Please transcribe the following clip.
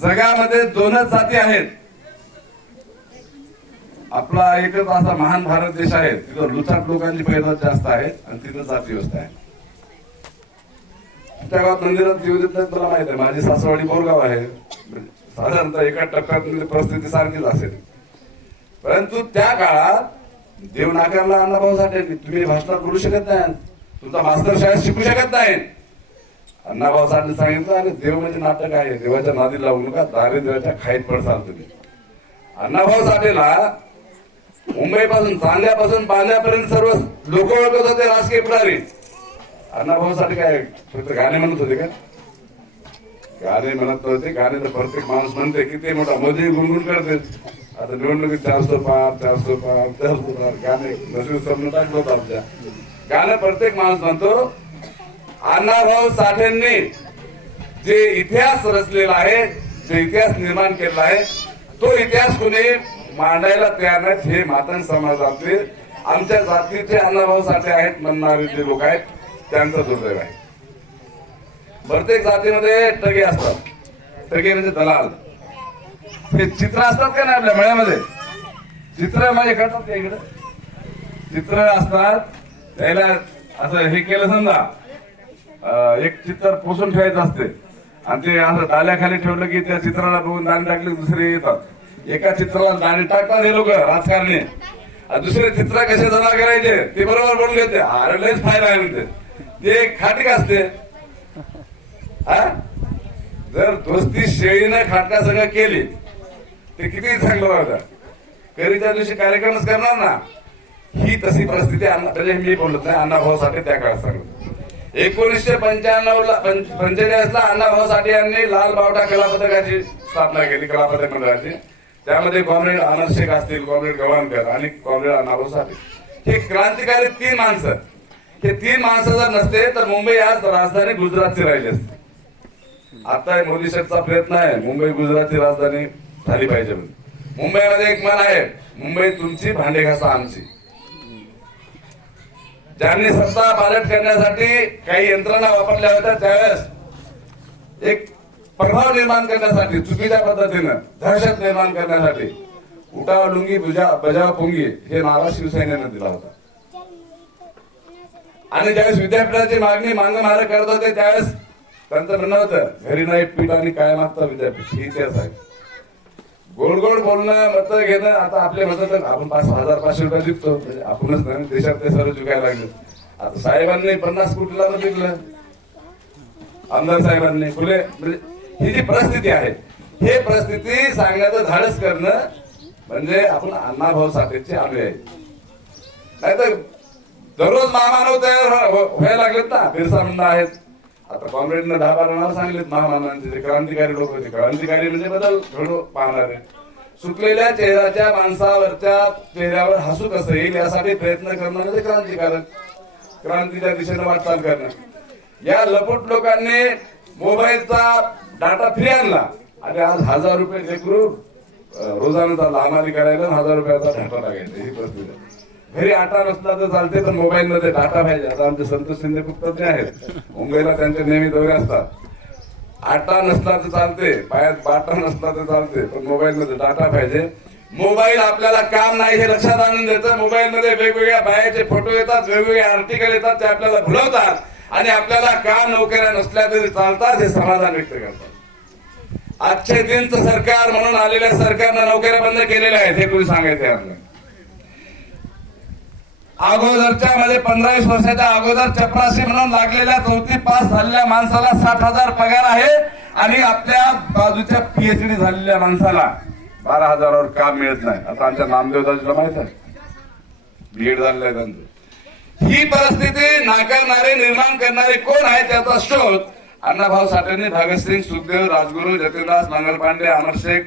जगामध्ये दोनच जाती आहेत. आपला एकच असा महान भारत देश आहे. तिथं लुचाट लोकांची पैदास जास्त आहे आणि तिथं जाती व्यवस्था आहे. त्या गावात मंदिरात येऊ देत नाही तुला माहीत आहे. माझी सासवाडी बोरगाव आहे. साधारणतः एका टप्प्यात परिस्थिती सारखीच असेल. परंतु त्या काळात देव नाकारला अण्णाभाऊ साठे तुम्ही भाषणात बोलू शकत नाही. तुमचा मास्तर शाळेत शिकू शकत नाही. अण्णाभाऊ सांगितलं आणि देव म्हणजे नाटक आहे देवाच्या नादी लावू नका दारिद्र्याच्या खाईत पडसाल तुम्ही अण्णाभाऊ साठेला मुंबईपासून चांगल्यापासून बांधल्यापर्यंत सर्व लोक ओळखत होते राजकीय पुढारी. अण्णाभाऊ साठे काय फक्त गाणे म्हणत होते का? गाणे म्हणत होते गाणे तर प्रत्येक माणूस म्हणते किती मोठा मोदी गुणगुण करते. आता निवडणुकीत चारशे पार चारशे पार चारशे पार गाणे नशीब समजून टाकलं होतं आमच्या गाणं प्रत्येक माणूस म्हणतो अण्णाभाऊ साठेंनी जे इतिहास रचलेला आहे जे इतिहास निर्माण केलेला आहे तो इतिहास कुणी मांडायला तयार नाहीत हे मातन समाजातले आमच्या जातीचे अण्णाभाऊ साठे आहेत म्हणणारे जे लोक आहेत त्यांचं दुर्दैव आहे. प्रत्येक जातीमध्ये टगे असतात. टगे म्हणजे दलाल. हे चित्र असतात का नाही आपल्या मळ्यामध्ये? चित्र म्हणजे करतात का इकडे? चित्र असतात. त्याला असं हे केलं समजा. एक चित्र पोसून ठेवायचं असते. आणि ते असं डाल्याखाली ठेवलं की त्या चित्राला बघून दाणे टाकले दुसरे येतात. एका चित्राला दाणे टाकतात हे लोक राजकारणी. दुसरे चित्र कसे जमा करायचे ते बरोबर बोलून घेते अरे लयच फायदा आहे म्हणते. ते एक असते. हा? जर दोस्ती शेळीनं खाटका सगळं केली ते किती चांगलं होतं त्या दिवशी कार्यक्रमच करणार ना. ही तशी परिस्थिती अण्णा- म्हणजे मी बोलत नाही अण्णाभाऊ साठे त्या काळात सांगतो. एकोणीसशे पंच्याण्णव ला पंचेचाळीस ला अण्णाभाऊ साठे यांनी लाल बावटा कला पथकाची स्थापना केली कला पथक मंडळाची. त्यामध्ये कॉम्रेड आनंद शेख असतील कॉम्रेड गवाणकर आणि कॉम्रेड अण्णाभाऊ साठे हे क्रांतिकारी तीन माणसं. हे तीन माणसं जर नसते तर मुंबई आज राजधानी गुजरातची राहिली असते. आता मोदी शेठचा प्रयत्न आहे मुंबई गुजरातची राजधानी झाली पाहिजे म्हणून. मुंबईमध्ये एक मन आहे मुंबई तुमची भांडे घासा आमची. ज्यांनी सत्ता पालट करण्यासाठी काही यंत्रणा वापरल्या होत्या त्यावेळेस एक प्रभाव निर्माण करण्यासाठी चुकीच्या पद्धतीनं दहशत निर्माण करण्यासाठी उठाव लुंगी बुजा बजाव पुंगी हे नारा शिवसेनेनं दिला होता. आणि ज्यावेळेस विद्यापीठाची मागणी मांग मारक करत होते त्यावेळेस त्यांचं म्हणणं होतं घरी नाही पीठ आणि काय मागतं विद्यापीठ ही इतिहास आहे. गोड गोड बोलणं मत घेणं आता आपले मत तर आपण पाच हजार पाचशे रुपये जिंकतो. म्हणजे आपणच नाही देशात ते सर्व चुकायला लागले आता साहेबांनी पन्नास कोटीला तर जिंकलं. आमदार साहेबांनी. फुले म्हणजे ही जी परिस्थिती आहे हे परिस्थिती सांगण्याचं धाडस करणं म्हणजे आपण अण्णाभाऊ साठेचे आम्ही आहे. नाही तर दररोज महामानव तयार व्हायला लागलेत ना बिरसा मुंडा आहेत. आता कॉम्रेडनं दहा बारा नाव सांगितलेत महामानांचे जे क्रांतिकारी लोक होते. क्रांतिकारी म्हणजे बदल घडू पाहणारे. सुटलेल्या चेहऱ्याच्या माणसावरच्या चेहऱ्यावर हसू कसं येईल यासाठी प्रयत्न करणं म्हणजे क्रांतिकारक. क्रांतीच्या दिशेनं वाटचाल करणं. या लपूट लोकांनी मोबाईलचा डाटा फ्री आणला. आणि आज हजार रुपये लेकरू अं, रोजानाचा लामारी करायला हजार रुपयाचा डाटा लागायचा. ही परिस्थिती घरी आटा नसला तर चालते पण मोबाईल मध्ये डाटा पाहिजे. आता आमचे संतोष शिंदे पुस्तक आहेत. मुंबईला त्यांचे नेहमी दौरे असतात. आटा नसला तर चालते पायात बाटा नसला तर चालते पण मोबाईल मध्ये डाटा पाहिजे. मोबाईल आपल्याला काम नाही हे लक्षात आणून देतं. मोबाईल मध्ये वेगवेगळ्या बायाचे फोटो येतात वेगवेगळे आर्टिकल येतात ते आपल्याला भुलवतात आणि आपल्याला काम नोकऱ्या नसल्या तरी चालतात हे समाधान व्यक्त करतात. आजचे दिनचं सरकार म्हणून आलेल्या सरकारनं नोकऱ्या बंद केलेल्या आहेत हे कोणी सांगायचं आपल्याला? अगोदरच्या मध्ये पंधरावीस वर्षाच्या अगोदर चपराशी म्हणून लागलेल्या चौथी पास झालेल्या माणसाला साठ हजार पगार आहे आणि आपल्या बाजूच्या पीएचडी झालेल्या माणसाला बारा हजारावर काम मिळत नाही. आता आमच्या नामदेव दाजीला माहीत आहे. बीएड झालेलं आहे त्यांचं ही परिस्थिती नाकारणारे निर्माण करणारे कोण आहे त्याचा शोध अण्णाभाऊ साठेंनी भगतसिंग सुखदेव राजगुरू जतीनदास मंगल पांडे अमर शेख